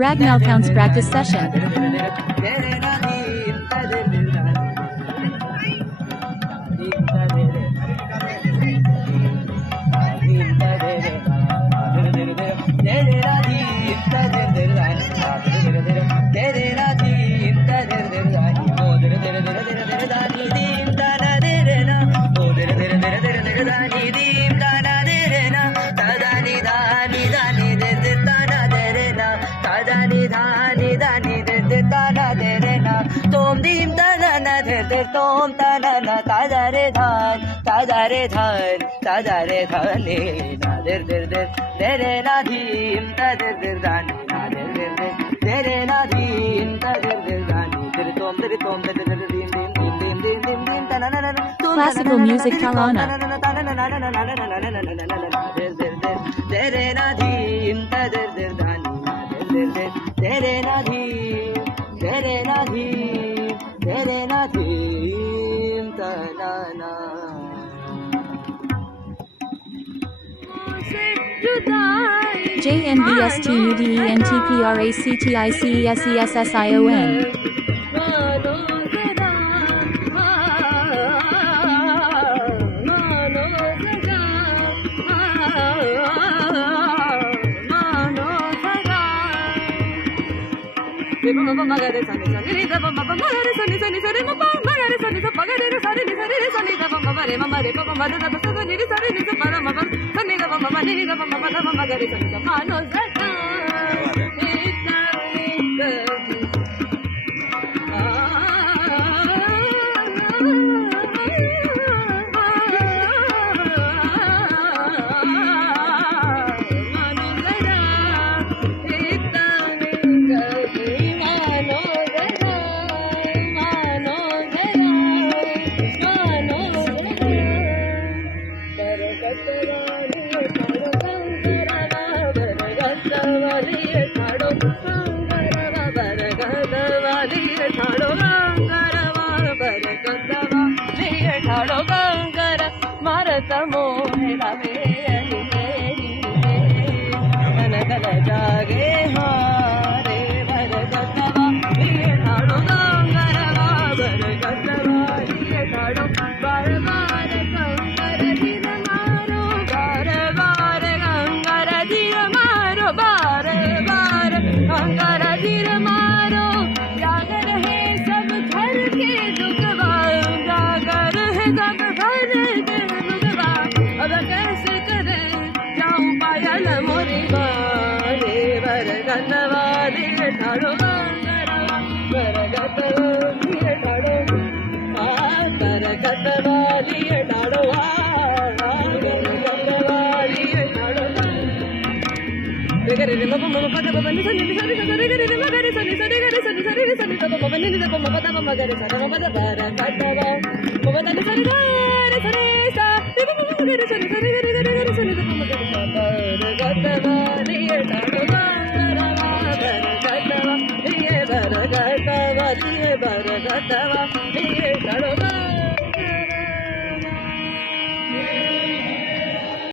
Ragnalpound's practice session. Tom tanana tadare dhan tadare dhane nadir dir dir dere nadim tadir dir dhane nadir dir dir dere nadim tadir dir dhane dir tom dir dir dim dim dim dim dim tanana Classical music Tarana. dere nadim tadir dir dhane nadir dir dir dere nadim tanana JNBSTUDENTPRACTICESSESSION. Bhagavati Bhagavati